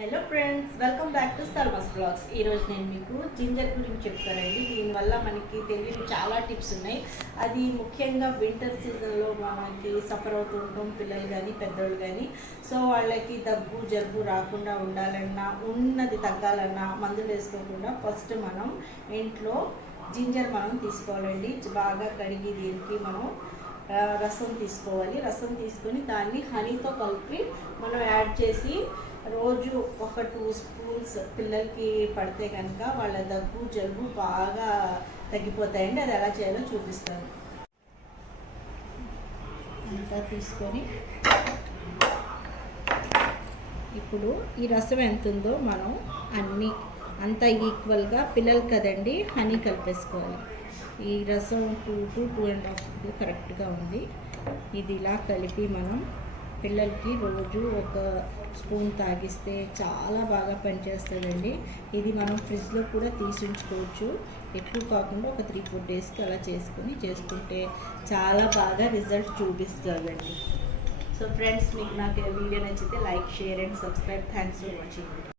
Hello friends, welcome back to Salma's blogs. ఈరోజు నేను మీకు జింజర్ గురించి చెప్తానండి. దీనివల్ల మనకి తెలియని చాలా టిప్స్ ఉన్నాయి. అది ముఖ్యంగా వింటర్ సీజన్లో మనకి సఫర్ అవుతూ ఉంటాం, పిల్లలు కానీ పెద్దోళ్ళు కానీ. సో వాళ్ళకి దగ్గు జలుబు రాకుండా ఉండాలన్నా, ఉన్నది తగ్గాలన్నా మందులు వేసుకోకుండా ఫస్ట్ మనం ఇంట్లో జింజర్ మనం తీసుకోవాలండి. బాగా కడిగి దీనికి మనం రసం తీసుకోవాలి. రసం తీసుకొని దాన్ని హనీతో కలిపి మనం యాడ్ చేసి రోజు ఒక 2 స్పూన్స్ పిల్లలకి పడితే కనుక వాళ్ళ దగ్గు జలుబు బాగా తగ్గిపోతాయండి. అది ఎలా చేయాలో చూపిస్తాను. అంతా తీసుకొని ఇప్పుడు ఈ రసం ఎంత ఉందో మనం అంతా ఈక్వల్గా పిల్లలు కదండి హనీ కలిపేసుకోవాలి. ఈ రసం 2 to 2.5 కరెక్ట్గా ఉంది. ఇది ఇలా కలిపి మనం పిల్లలకి రోజు ఒక స్పూన్ తాగిస్తే చాలా బాగా పనిచేస్తుందండి. ఇది మనం ఫ్రిడ్జ్లో కూడా తీసి ఉంచుకోవచ్చు. ఎక్కువ కాకుండా ఒక 3-4 డేస్కి అలా చేసుకుంటే చాలా బాగా రిజల్ట్ చూపిస్తుందండి. సో ఫ్రెండ్స్, మీకు నాకు వీడియో నచ్చితే like, share and subscribe. Thanks for watching.